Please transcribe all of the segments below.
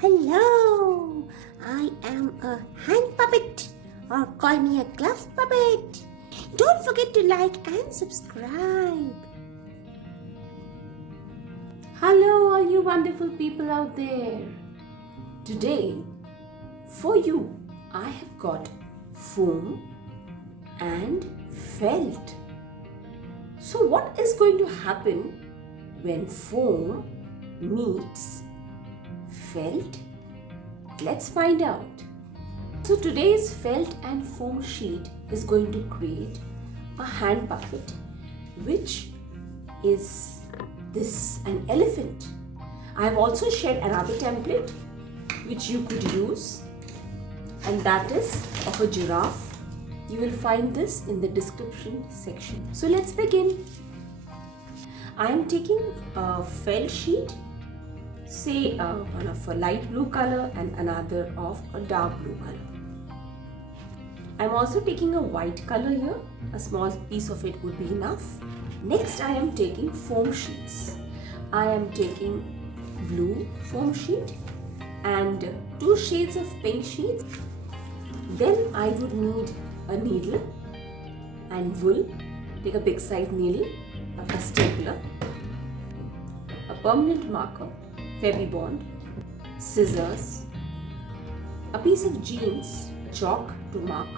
Hello, I am a hand puppet, or call me a glove puppet. Don't forget to like and subscribe. Hello, all you wonderful people out there. Today, for you, I have got foam and felt. So, what is going to happen when foam meets felt? Let's find out. So, today's felt and foam sheet is going to create a hand puppet, which is an elephant. I have also shared another template which you could use, and that is of a giraffe. You will find this in the description section. So let's begin. I am taking a felt sheet, say one of a light blue color and another of a dark blue color. I am also taking a white color here. A small piece of it would be enough. Next, I am taking foam sheets. I am taking blue foam sheet and 2 shades of pink sheets. Then I would need a needle and wool. Take a big size needle, a stapler, a permanent marker, Fevibond, scissors, a piece of jeans, chalk to mark,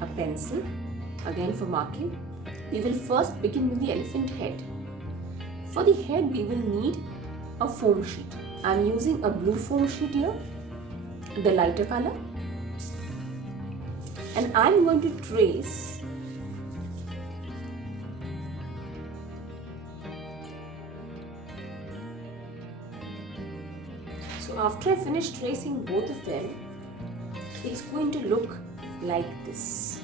a pencil, again for marking. We will first begin with the elephant head. For the head, we will need a foam sheet. I am using a blue foam sheet here, the lighter color, and I am going to trace So after I finish tracing both of them, it's going to look like this.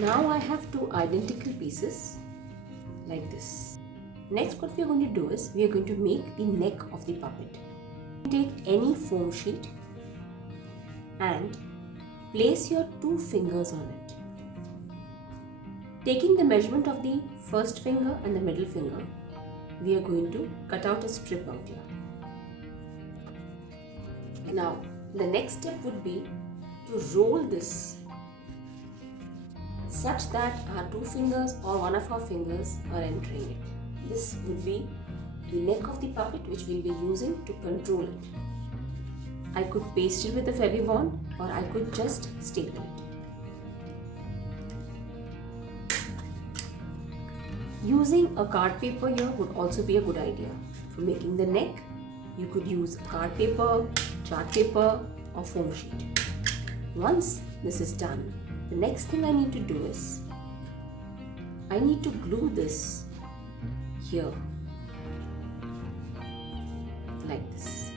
Now I have 2 identical pieces like this. Next, what we are going to do is we are going to make the neck of the puppet. Take any foam sheet and place your 2 fingers on it. Taking the measurement of the first finger and the middle finger, we are going to cut out a strip out here. Now, the next step would be to roll this such that our 2 fingers or one of our fingers are entering it. This would be the neck of the puppet which we'll be using to control it. I could paste it with a Fevibond or I could just staple it. Using a card paper here would also be a good idea. For making the neck, you could use card paper, chart paper or foam sheet. Once this is done, the next thing I need to do is I need to glue this here like this.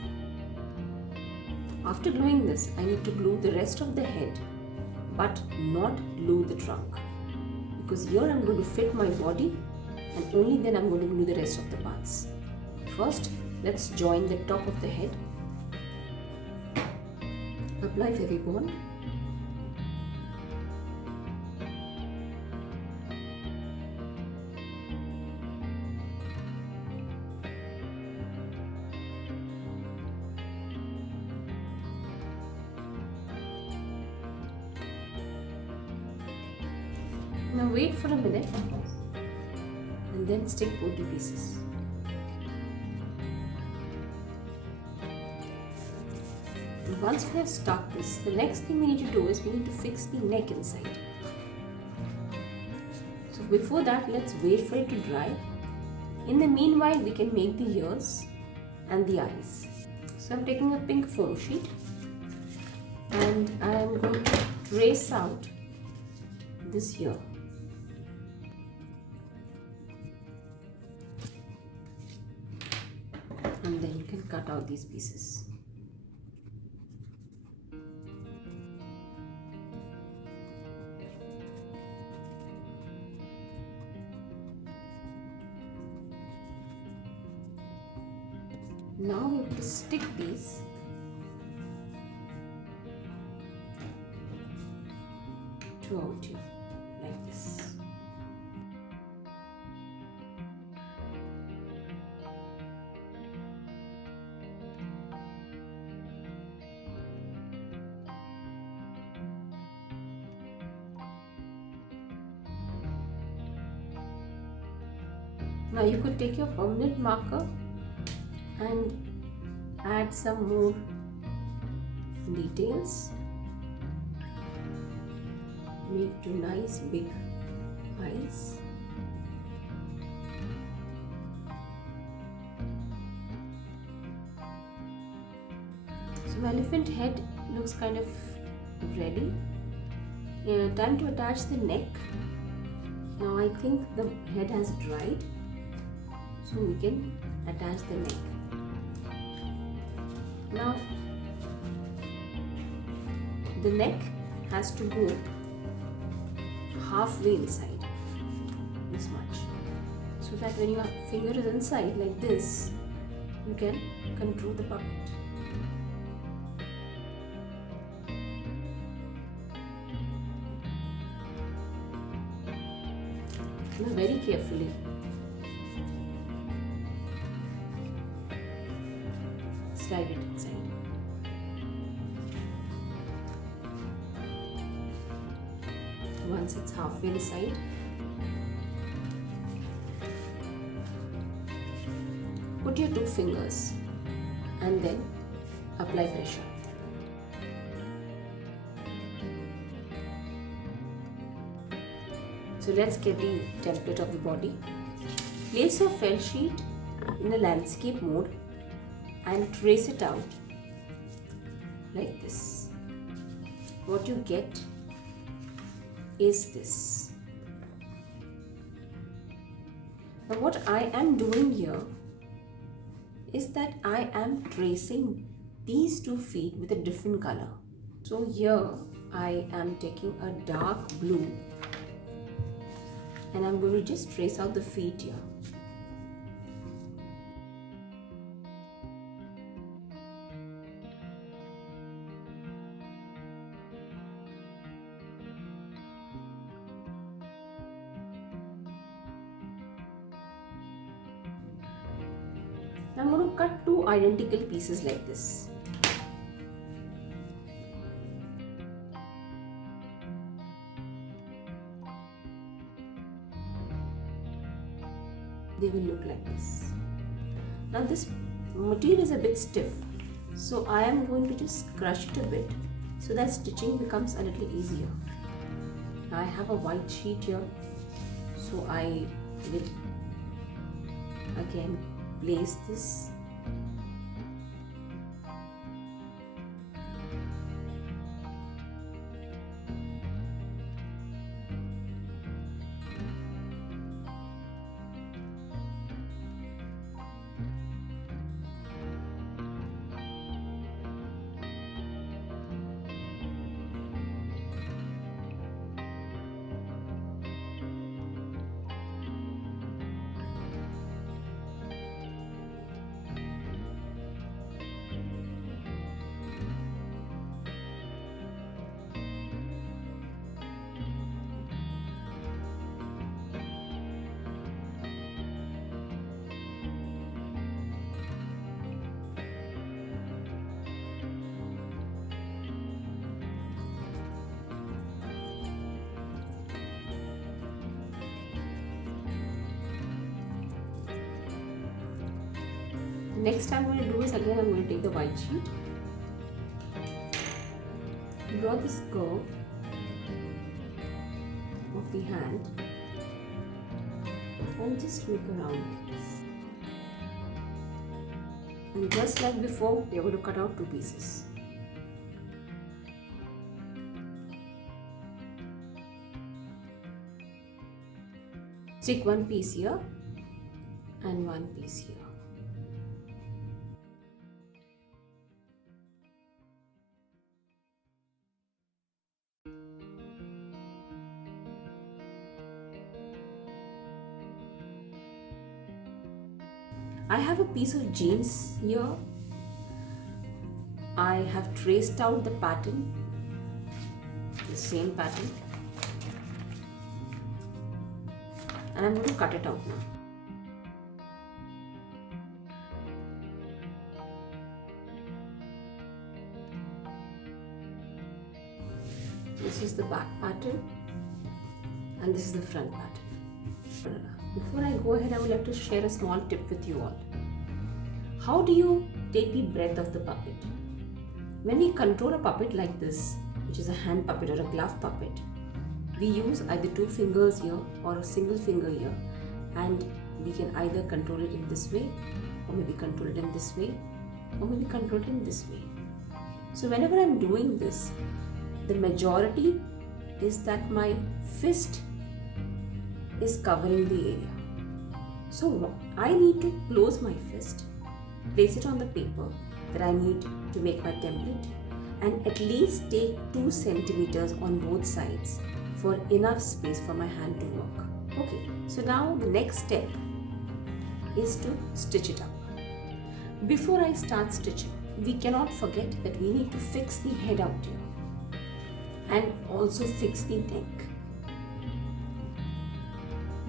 After gluing this, I need to glue the rest of the head but not glue the trunk, because here I'm going to fit my body and only then I'm going to glue the rest of the parts. First, let's join the top of the head. Apply Fevibond. Now wait for a minute and then stick both the pieces. And once we have stuck this, the next thing we need to do is we need to fix the neck inside. So before that, let's wait for it to dry. In the meanwhile, we can make the ears and the eyes. So I'm taking a pink foam sheet and I am going to trace out this ear. And then you can cut out these pieces. Now we have to stick these throughout here like this. Now you could take your permanent marker and add some more details. Make two nice big eyes. So elephant head looks kind of ready. Time to attach the neck. Now I think the head has dried, so we can attach the neck. Now the neck has to go halfway inside, this much, so that when your finger is inside like this, you can control the puppet. Now very carefully slide it inside. Once it's halfway inside, put your two fingers and then apply pressure. So let's get the template of the body. Place your felt sheet in the landscape mode and trace it out like this. What you get is this. Now what I am doing here is that I am tracing these 2 feet with a different color. So here I am taking a dark blue and I'm going to just trace out the feet here. I'm going to cut 2 identical pieces like this. They will look like this. Now this material is a bit stiff, so I am going to just crush it a bit so that stitching becomes a little easier. I have a white sheet here, so I will again place this. Next I'm going to do is again I'm going to take the white sheet, draw this curve of the hand and just make a round this. And just like before, we are going to cut out 2 pieces. Stick 1 piece here and 1 piece here. I have a piece of jeans here. I have traced out the pattern, the same pattern, and I'm going to cut it out now. This is the back pattern and this is the front pattern. Before I go ahead, I would like to share a small tip with you all. How do you take the breath of the puppet? When we control a puppet like this, which is a hand puppet or a glove puppet, we use either 2 fingers here or a single finger here, and we can either control it in this way, or maybe control it in this way, or maybe control it in this way. So whenever I'm doing this, the majority is that my fist is covering the area. So I need to close my fist, place it on the paper that I need to make my template, and at least take 2 centimeters on both sides for enough space for my hand to work. Okay, so now the next step is to stitch it up. Before I start stitching, we cannot forget that we need to fix the head out here and also fix the neck.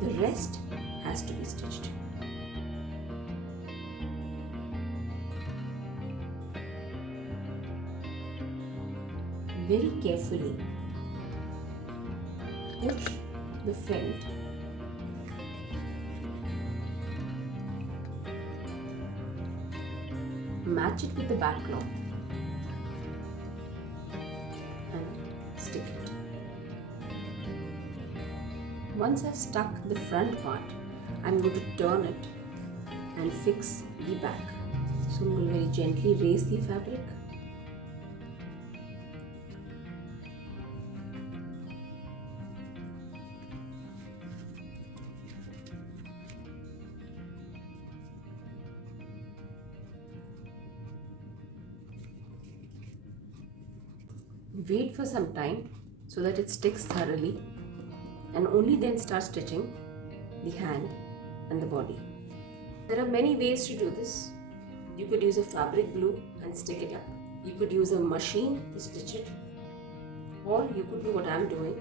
The rest has to be stitched. Very carefully push the felt match it with the background and stick it. Once I've stuck the front part, I'm going to turn it and fix the back. So I'm going to very gently raise the fabric. Wait for some time so that it sticks thoroughly, and only then start stitching the hand and the body. There are many ways to do this. You could use a fabric glue and stick it up. You could use a machine to stitch it, or you could do what I'm doing.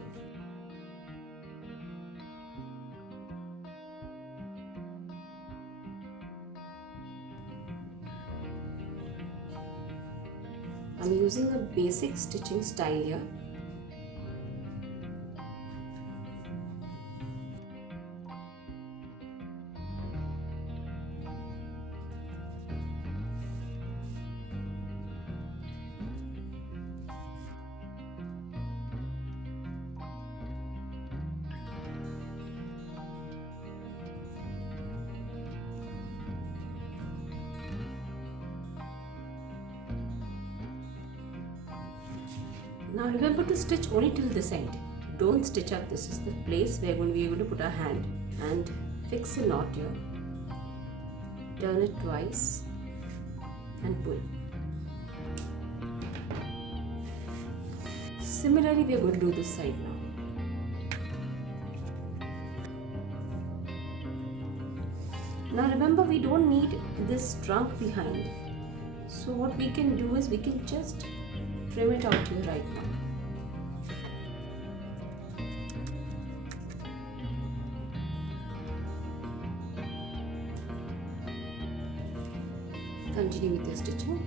I'm using a basic stitching style here. Now remember to stitch only till this end. Don't stitch up. This is the place where we're going to be able to put our hand, and fix a knot here. Turn it twice and pull. Similarly, we are going to do this side now. Now remember, we don't need this trunk behind. So what we can do is we can just trim it out here right now. Continue with the stitching.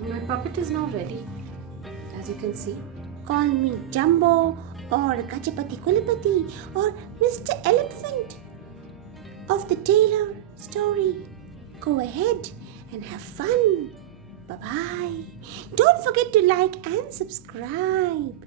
My puppet is now ready, as you can see. Call me Jumbo or Gajapati Kulipati or Mr. Elephant of the Taylor story. Go ahead and have fun. Bye-bye. Don't forget to like and subscribe.